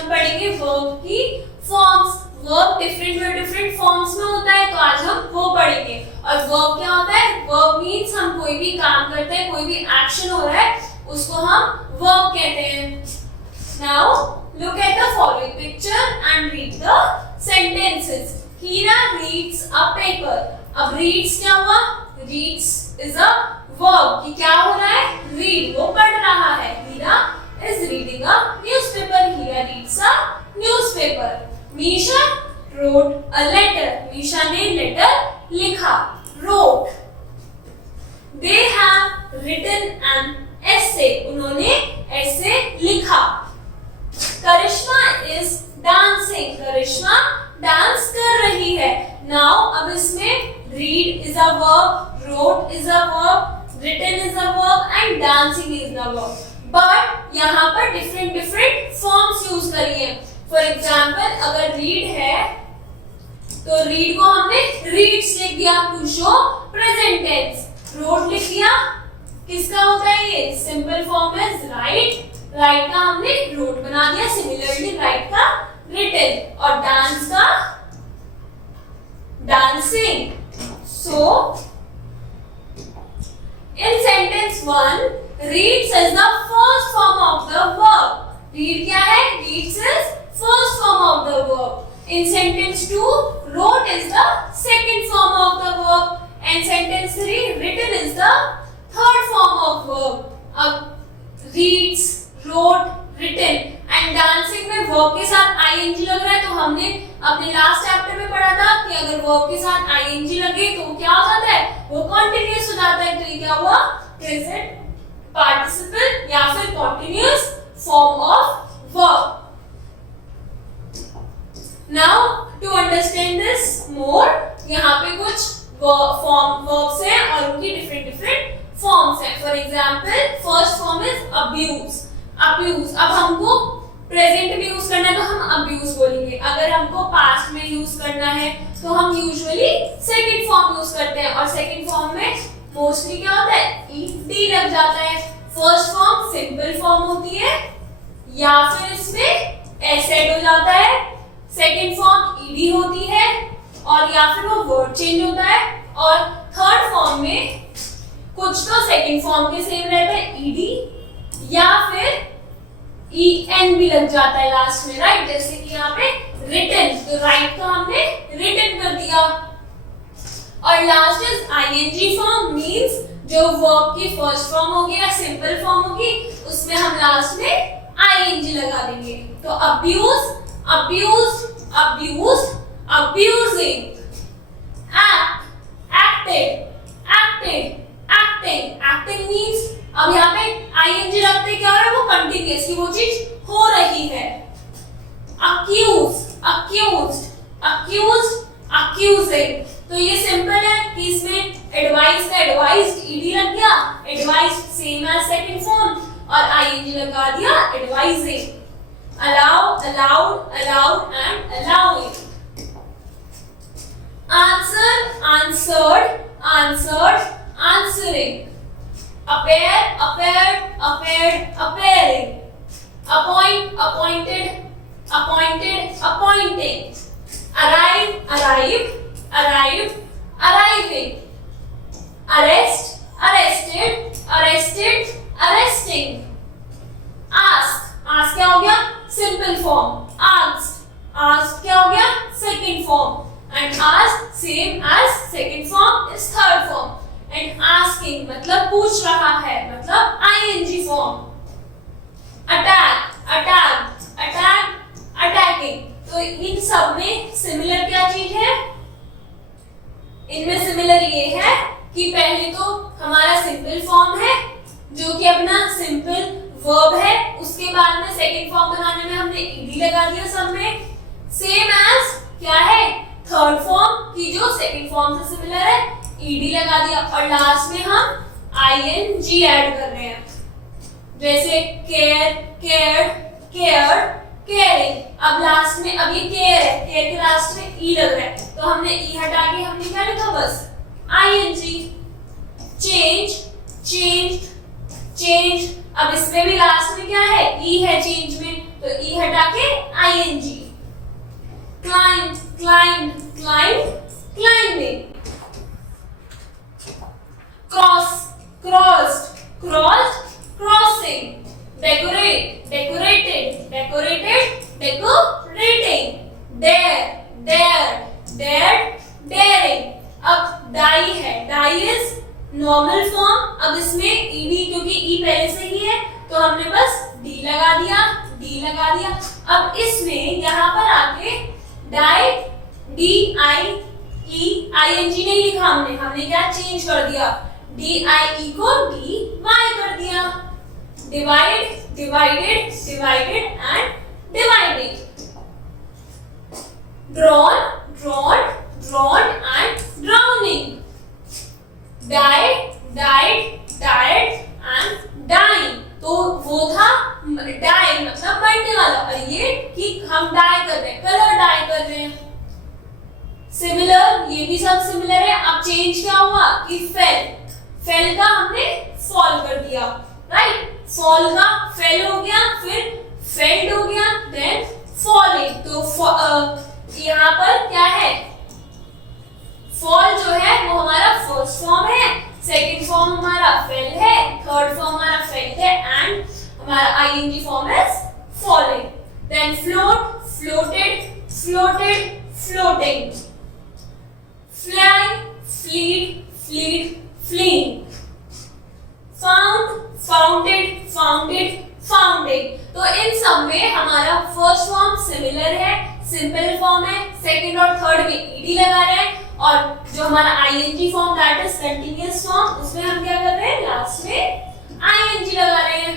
हम पढ़ेंगे वर्ब की फॉर्म्स। वर्ब डिफरेंट फॉर्म्स में होता है, तो आज हम वो पढ़ेंगे। और वर्ब क्या होता है? वर्ब मींस हम कोई भी काम करते हैं, कोई भी एक्शन हो रहा है, उसको हम वर्ब कहते हैं। Now look at the following picture and read the sentences. Heera reads a paper. अब रीड्स क्या हुआ? रीड्स इज अ वर्ब कि क्या हो रहा है? रीड, वो पढ़ रहा है। हीरा is reading a newspaper. Heera reads a newspaper. Misha wrote a letter. Misha ने लेटर लिखा, wrote. They have written an essay. उन्होंने essay लिखा. करिश्मा is dancing. करिश्मा डांस कर रही है। Now अब इसमें read is a verb, wrote is a verb, written is a verb and dancing is a verb. But यहाँ पर डिफरेंट फॉर्म्स यूज करी है। फॉर एग्जाम्पल अगर रीड है तो रीड को हमने रीड्स लिख दिया to show present tense. Wrote लिख दिया, किसका होता है ये? Simple form is write. Write का हमने रोट बना दिया, सिमिलरली राइट का रिटन। और डांस का dancing. So in sentence 1 reads is the first form of the verb. Read क्या है? Reads is first form of the verb. In sentence 2 wrote is the second form of the verb. And sentence 3 written is the third form of verb. अब reads, wrote, written and dancing में verb के साथ ing लग रहा है, तो हमने अपने लास्ट चैप्टर में पढ़ा था कि अगर verb के साथ ing लगे तो वो क्या हो जाता है? वो कंटिन्यूअस हो जाता है। तो ये क्या हुआ? प्रेजेंट पार्टिसिपल या फिर continuous form of verb. Now to understand this more, यहाँ पे कुछ वर्ब्स हैं और उनकी डिफरेंट फॉर्म्स हैं। For example first form is abuse. Abuse, अब हमको प्रेजेंट में यूज करना है तो हम अब्यूज बोलेंगे। अगर हमको पास्ट में यूज करना है तो हम यूजुअली सेकंड फॉर्म यूज करते हैं। और सेकंड फॉर्म में मोस्टली क्या होता है? ईडी लग जाता है। फर्स्ट फॉर्म सिंपल फॉर्म होती है या फिर इसमें एसेड हो जाता है। सेकंड फॉर्म ईडी होती है और या फिर वो वर्ड चेंज होता है। और थर्ड फॉर्म में कुछ तो सेकंड फॉर्म के सेम रहता है, ईडी या फिर en भी लग जाता है लास्ट में, राइट? जैसे कि यहाँ पे रिटन, तो राइट का हमने रिटन कर दिया। और last is ing form, means जो वर्ब की फर्स्ट फॉर्म होगी या सिंपल फॉर्म होगी उसमें हम लास्ट में ing लगा देंगे। तो abuse, abuse, abuse, abusing, act, acted, acted, acting. Acting means अब यहाँ पे ing लगते क्या हो रहा है? वो कंटिन्यूअस की वो चीज हो रही है। Accuse, accused, accused, accusing. तो ये सिंपल है कि इसमें एडवाइस का एडवाइज्ड ईडी लग गया, advised same as second form, और ing लगा दिया advising. Allow, allowed, allowed and allowing. Answer, answered, answered, answering. appear, appeared, appeared, appearing. Appoint, appointed, appointed, appointing. Arrive, arrived, arrived, arriving. Arrest, arrested, arrested, arresting. Ask, ask क्या हो गया? Simple form. Asked, asked क्या हो गया? Second form. And asked same as second form is third form. And asking मतलब पूछ रहा है, मतलब ing form. Attack, attack, attack, attacking. तो इन सब में सिमिलर क्या चीज है? इनमें सिमिलर ये है कि पहले तो हमारा सिंपल फॉर्म है जो कि अपना सिंपल वर्ब है, उसके बाद में सेकंड फॉर्म बनाने में हमने ईडी लगा दिया सब में, सेम एज क्या है? थर्ड फॉर्म की जो सेकंड फॉर्म से सिमिलर है, ईडी लगा दिया। और लास्ट में हम ing ऐड कर रहे हैं, जैसे केयर, केयर, केयर, केयरिंग। अब लास्ट में, अब ये केयर है, केयर के लास्ट में ई लग रहा है, तो हमने ई हटा के हमने क्या लिखा? बस ing। Change, change, change. अब इसमें भी लास्ट में क्या है? ई है चेंज में, तो ई हटा के ing. Climbed, climbed, climbed, climbing. Cross, crossed, crossed, crossing. Decorate, decorated, decorated, decorating. Dare, dare, dared, daring. अब die है, die is नॉर्मल फॉर्म. अब इसमें ed, क्योंकि e पहले से ही है तो हमने बस d लगा दिया, d लगा दिया. अब इसमें यहाँ पर आके डाइड, d-i-e, ing नहीं लिखा हमने क्या चेंज कर दिया, d-i-e को d-y कर दिया. Divide, divided, divided and dividing. Drown, drown, drown and drowning. Died, died, died and dying. तो वो था डाई मतलब मरने वाला, और ये कि हम डाई कर रहे हैं, कलर डाई कर रहे हैं. सिमिलर, ये भी सब सिमिलर है. अब चेंज क्या हुआ कि फेल, फेल का हमने फॉल कर दिया, राइट. फॉल का फेल हो गया, फिर फेल्ड हो गया, देन फॉलिंग. तो यहाँ पर क्या है, फॉल जो है वो हमारा फर्स्ट फॉर्म है, सेकंड फॉर्म हमारा फेल है, थर्ड फॉर्म हमारा फेल्ड है, एंड हमारा ing form is falling. Then float, floated, floated, floating. Fly, fled, fled, fleeing. Found, founded, founded, founding. तो इन सब में हमारा फर्स्ट फॉर्म सिमिलर है, सिंपल फॉर्म है. सेकंड और थर्ड में ed लगा रहे हैं, और जो हमारा ing form that is continuous form, उसमें हम क्या कर रहे हैं, लास्ट में ing लगा रहे हैं.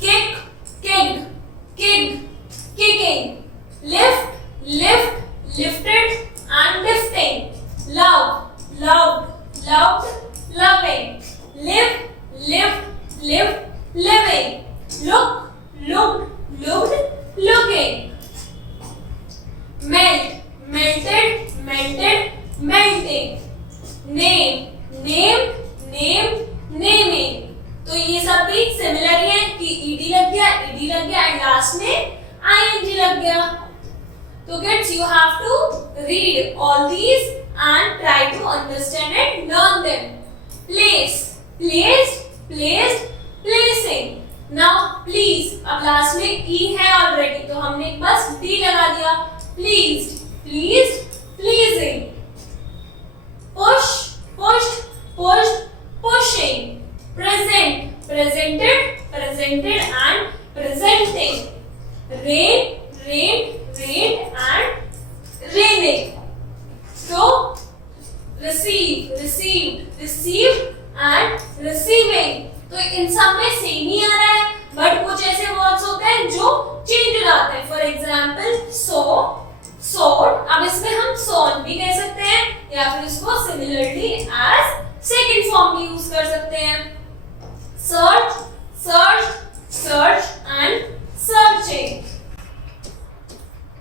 Kick, kicked, kicked, kicking. Lift, lift, lifted and lifting. Love, loved, loved, loving. Live, lived, lived, living. Look, looked, looked, looking. Melt, melted, melted, melting. Name, named, named, naming. तो ये सब भी similar ही है कि ed लग गया and last में ing लग गया. तो kids, you have to read all these and try to understand and learn them. Place, placed, placed, placing. Now please, अब लास्ट में e है ऑलरेडी तो हमने बस d लगा दिया. Pleased, pleased, pleasing. Push, pushed, pushed, pushing. Present, presented, presented and presenting. Rain, rained, rained and raining. So receive, received, received and receiving. तो इन सब में सेम ही आ रहा है, बट कुछ ऐसे वर्ड्स होते हैं जो चेंज हो जाते हैं. फॉर एग्जांपल सो, सोड. अब इसमें हम सोन भी कह सकते हैं, या फिर इसको सिमिलरली एज सेकंड फॉर्म भी यूज कर सकते हैं. Search, search, search and searching.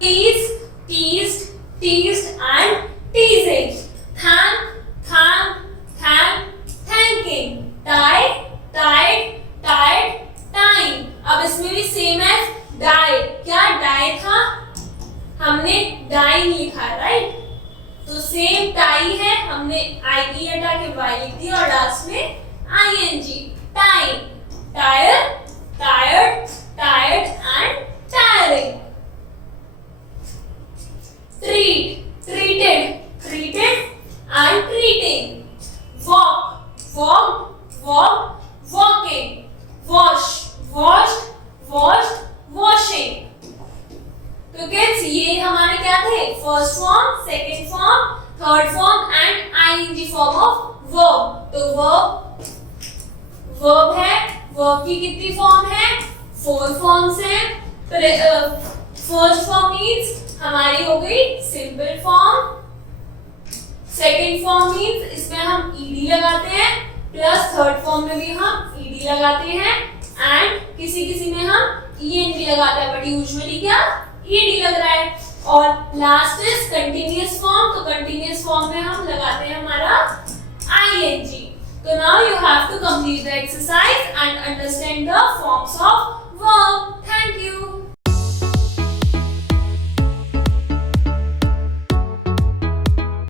Tease, teased, teased and teasing. Thank, thank, thank, thanking. Tie, tied, tied, tying. अब इसमें भी सेम है. Die, क्या die था, हमने dying लिखा, राइट. तो सेम tie है, हमने ie हटा के y लिख दिया और लास्ट में ing. Time, tired, tired, tired and tiring. Treat, treated, treated and treating. Walk, walked, walked, walking. Wash, washed, washed, washing. तो किड्स, ये हमारे क्या थे, first form, second form, third form and ing form of verb. तो verb है, verb की कितनी form है, 4 फॉर्म्स हैं. फर्स्ट फॉर्म मींस हमारी हो गई simple form. Second form means इसमें हम ed लगाते हैं, प्लस थर्ड फॉर्म में भी हम ed लगाते हैं, एंड किसी किसी में हम eng लगाते हैं, बट यूजुअली क्या ed लग रहा है. और लास्ट इज कंटीन्यूअस फॉर्म. तो कंटीन्यूअस फॉर्म में हम लगाते हैं हमारा ing. So now you have to complete the exercise and understand the forms of verb. Thank you.